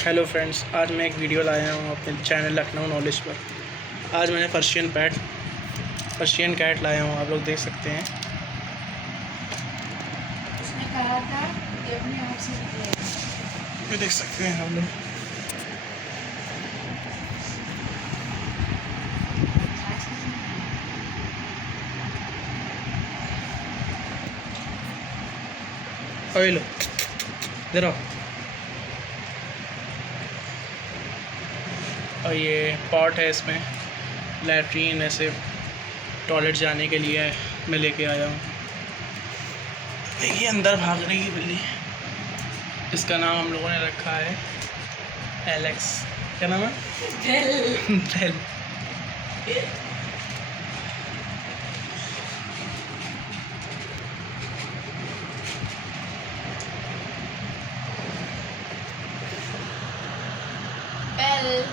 Hello friends, आज मैं एक वीडियो लाया हूँ अपने चैनल लखनऊ नॉलेज पर। आज मैंने पर्शियन कैट लाया हूँ, आप लोग देख सकते हैं। उसने कहा था कि अपने आप से निकलेगा। ये देख सकते हैं आप लोग। अरे लो इधर आओ। और ये पॉट है, इसमें लैट्रीन ऐसे टॉयलेट जाने के लिए मैं लेके आया हूँ। देखिए अंदर भाग रही है बिल्ली। इसका नाम हम लोगों ने रखा है एलेक्स। क्या नाम है? बेल। बेल।